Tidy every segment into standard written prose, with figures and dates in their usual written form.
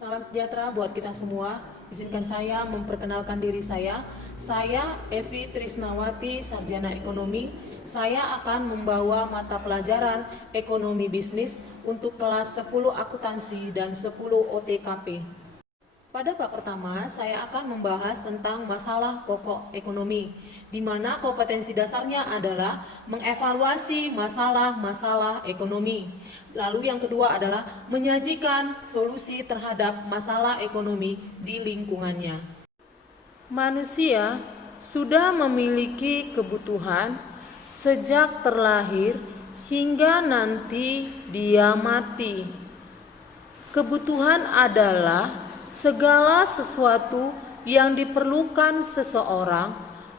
Salam sejahtera buat kita semua. Izinkan saya memperkenalkan diri saya. Saya Evi Trisnawati, Sarjana Ekonomi. Saya akan membawa mata pelajaran Ekonomi Bisnis untuk kelas 10 akuntansi dan 10 OTKP. Pada bab pertama, saya akan membahas tentang masalah pokok ekonomi, di mana kompetensi dasarnya adalah mengevaluasi masalah-masalah ekonomi. Lalu yang kedua adalah menyajikan solusi terhadap masalah ekonomi di lingkungannya. Manusia sudah memiliki kebutuhan sejak terlahir hingga nanti dia mati. Kebutuhan adalah segala sesuatu yang diperlukan seseorang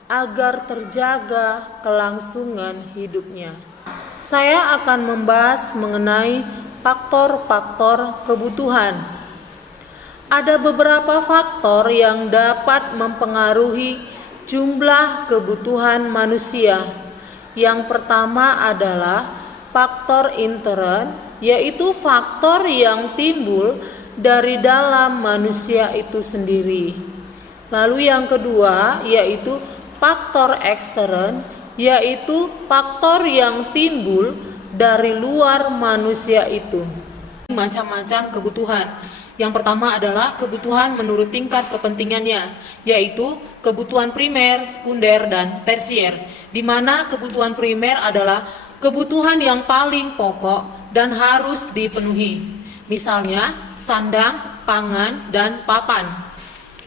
agar terjaga kelangsungan hidupnya. Saya akan membahas mengenai faktor-faktor kebutuhan. Ada beberapa faktor yang dapat mempengaruhi jumlah kebutuhan manusia. Yang pertama adalah faktor intern, yaitu faktor yang timbul dari dalam manusia itu sendiri. Lalu yang kedua yaitu faktor ekstern, yaitu faktor yang timbul dari luar manusia itu. Macam-macam kebutuhan. Yang pertama adalah kebutuhan menurut tingkat kepentingannya, yaitu kebutuhan primer, sekunder, dan tersier, di mana kebutuhan primer adalah kebutuhan yang paling pokok dan harus dipenuhi. Misalnya sandang, pangan, dan papan.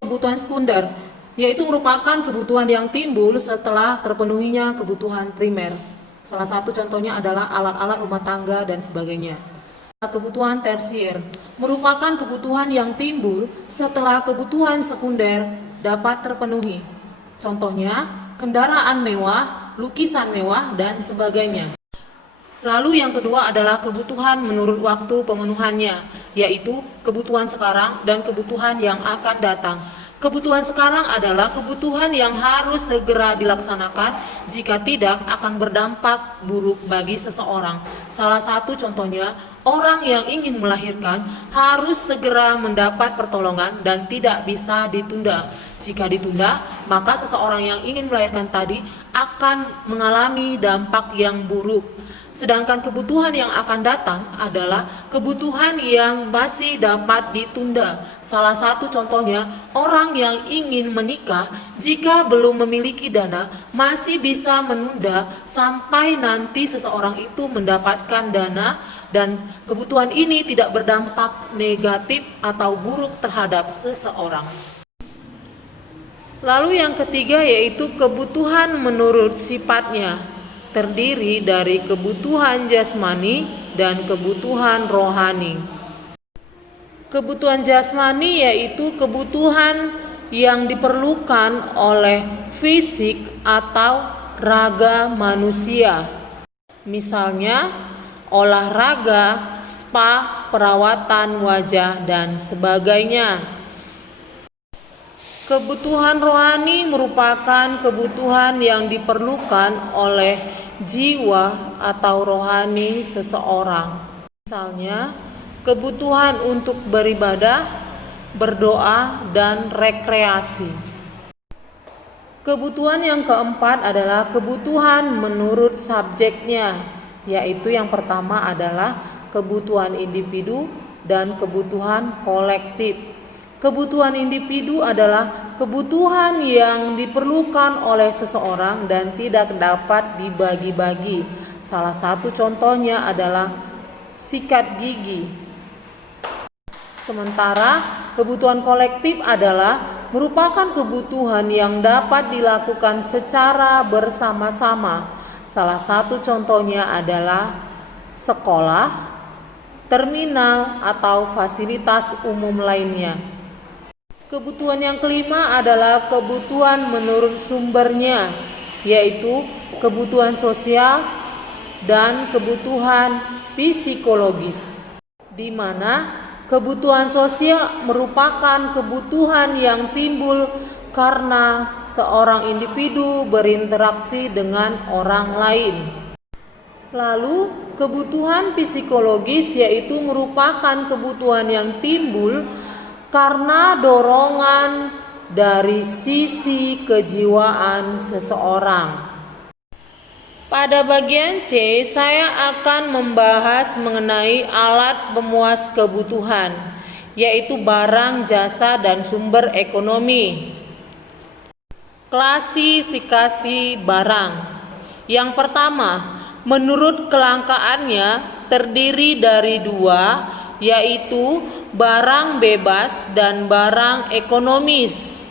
Kebutuhan sekunder, yaitu merupakan kebutuhan yang timbul setelah terpenuhinya kebutuhan primer. Salah satu contohnya adalah alat-alat rumah tangga dan sebagainya. Kebutuhan tersier merupakan kebutuhan yang timbul setelah kebutuhan sekunder dapat terpenuhi. Contohnya kendaraan mewah, lukisan mewah, dan sebagainya. Lalu yang kedua adalah kebutuhan menurut waktu pemenuhannya, yaitu kebutuhan sekarang dan kebutuhan yang akan datang. Kebutuhan sekarang adalah kebutuhan yang harus segera dilaksanakan, jika tidak akan berdampak buruk bagi seseorang. Salah satu contohnya, orang yang ingin melahirkan harus segera mendapat pertolongan dan tidak bisa ditunda. Jika ditunda, maka seseorang yang ingin melahirkan tadi akan mengalami dampak yang buruk. Sedangkan kebutuhan yang akan datang adalah kebutuhan yang masih dapat ditunda. Salah satu contohnya, orang yang ingin menikah jika belum memiliki dana masih bisa menunda sampai nanti seseorang itu mendapatkan dana, dan kebutuhan ini tidak berdampak negatif atau buruk terhadap seseorang. Lalu yang ketiga yaitu kebutuhan menurut sifatnya, terdiri dari kebutuhan jasmani dan kebutuhan rohani. Kebutuhan jasmani yaitu kebutuhan yang diperlukan oleh fisik atau raga manusia. Misalnya olahraga, spa, perawatan wajah, dan sebagainya. Kebutuhan rohani merupakan kebutuhan yang diperlukan oleh jiwa atau rohani seseorang. Misalnya, kebutuhan untuk beribadah, berdoa, dan rekreasi. Kebutuhan yang keempat adalah kebutuhan menurut subjeknya, yaitu yang pertama adalah kebutuhan individu dan kebutuhan kolektif. Kebutuhan individu adalah kebutuhan yang diperlukan oleh seseorang dan tidak dapat dibagi-bagi. Salah satu contohnya adalah sikat gigi. Sementara kebutuhan kolektif adalah merupakan kebutuhan yang dapat dilakukan secara bersama-sama. Salah satu contohnya adalah sekolah, terminal, atau fasilitas umum lainnya. Kebutuhan yang kelima adalah kebutuhan menurut sumbernya, yaitu kebutuhan sosial dan kebutuhan psikologis, di mana kebutuhan sosial merupakan kebutuhan yang timbul karena seorang individu berinteraksi dengan orang lain. Lalu kebutuhan psikologis yaitu merupakan kebutuhan yang timbul karena dorongan dari sisi kejiwaan seseorang. Pada bagian C, saya akan membahas mengenai alat pemuas kebutuhan, yaitu barang, jasa, dan sumber ekonomi. Klasifikasi barang. Yang pertama, menurut kelangkaannya terdiri dari dua, yaitu barang bebas dan barang ekonomis.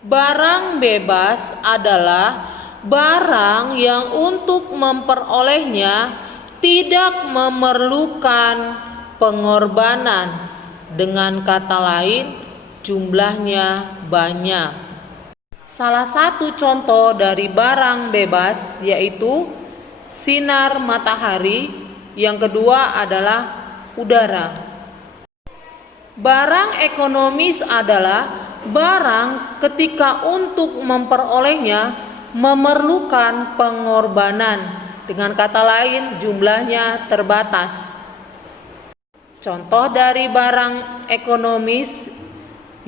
Barang bebas adalah barang yang untuk memperolehnya tidak memerlukan pengorbanan. Dengan kata lain, jumlahnya banyak. Salah satu contoh dari barang bebas yaitu sinar matahari, yang kedua adalah udara. Barang ekonomis adalah barang ketika untuk memperolehnya memerlukan pengorbanan. Dengan kata lain, jumlahnya terbatas. Contoh dari barang ekonomis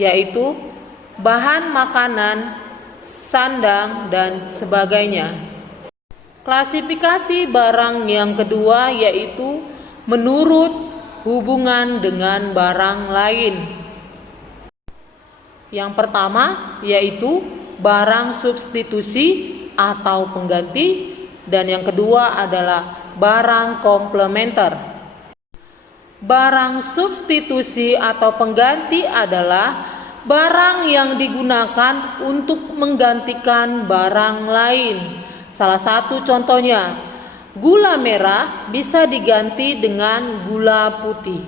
yaitu bahan makanan, sandang, dan sebagainya. Klasifikasi barang yang kedua yaitu menurut hubungan dengan barang lain. Yang pertama yaitu barang substitusi atau pengganti, dan yang kedua adalah barang komplementer. Barang substitusi atau pengganti adalah barang yang digunakan untuk menggantikan barang lain. Salah satu contohnya, gula merah bisa diganti dengan gula putih.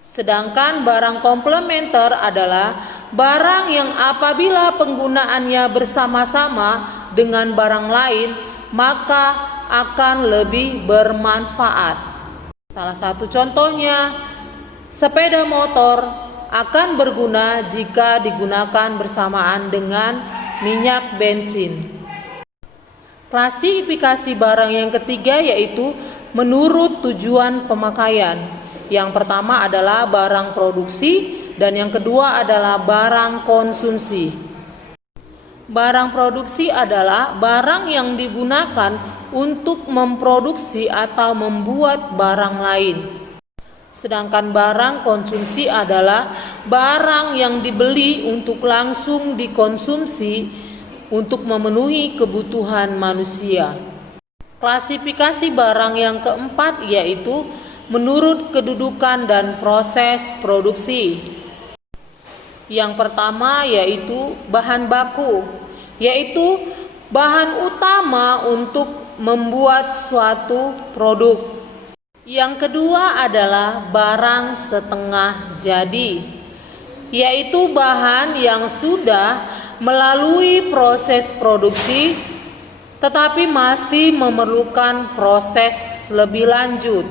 Sedangkan barang komplementer adalah barang yang apabila penggunaannya bersama-sama dengan barang lain, maka akan lebih bermanfaat. Salah satu contohnya, sepeda motor akan berguna jika digunakan bersamaan dengan minyak bensin. Klasifikasi barang yang ketiga yaitu menurut tujuan pemakaian. Yang pertama adalah barang produksi dan yang kedua adalah barang konsumsi. Barang produksi adalah barang yang digunakan untuk memproduksi atau membuat barang lain. Sedangkan barang konsumsi adalah barang yang dibeli untuk langsung dikonsumsi untuk memenuhi kebutuhan manusia. Klasifikasi barang yang keempat yaitu menurut kedudukan dan proses produksi. Yang pertama yaitu bahan baku, yaitu bahan utama untuk membuat suatu produk. Yang kedua adalah barang setengah jadi, yaitu bahan yang sudah melalui proses produksi tetapi masih memerlukan proses lebih lanjut.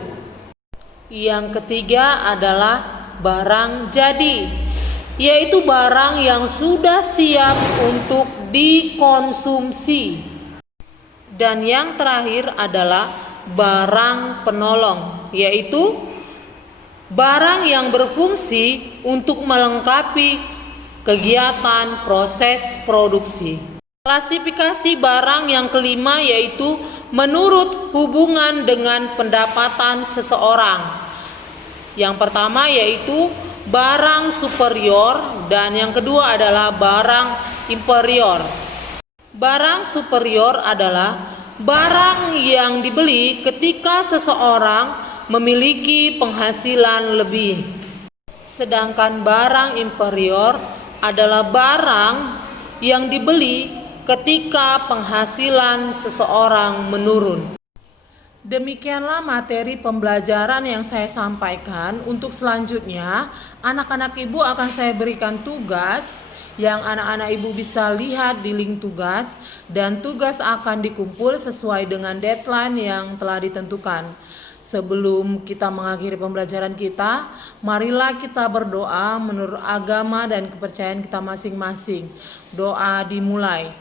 Yang ketiga adalah barang jadi, yaitu barang yang sudah siap untuk dikonsumsi. Dan yang terakhir adalah barang penolong, yaitu barang yang berfungsi untuk melengkapi kegiatan proses produksi. Klasifikasi barang yang kelima yaitu menurut hubungan dengan pendapatan seseorang. Yang pertama yaitu barang superior dan yang kedua adalah barang inferior. Barang superior adalah barang yang dibeli ketika seseorang memiliki penghasilan lebih. Sedangkan barang inferior adalah barang yang dibeli ketika penghasilan seseorang menurun. Demikianlah materi pembelajaran yang saya sampaikan. Untuk selanjutnya, anak-anak ibu akan saya berikan tugas yang anak-anak ibu bisa lihat di link tugas, dan tugas akan dikumpul sesuai dengan deadline yang telah ditentukan. Sebelum kita mengakhiri pembelajaran kita, marilah kita berdoa menurut agama dan kepercayaan kita masing-masing. Doa dimulai.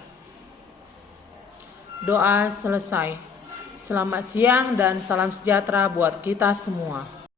Doa selesai. Selamat siang dan salam sejahtera buat kita semua.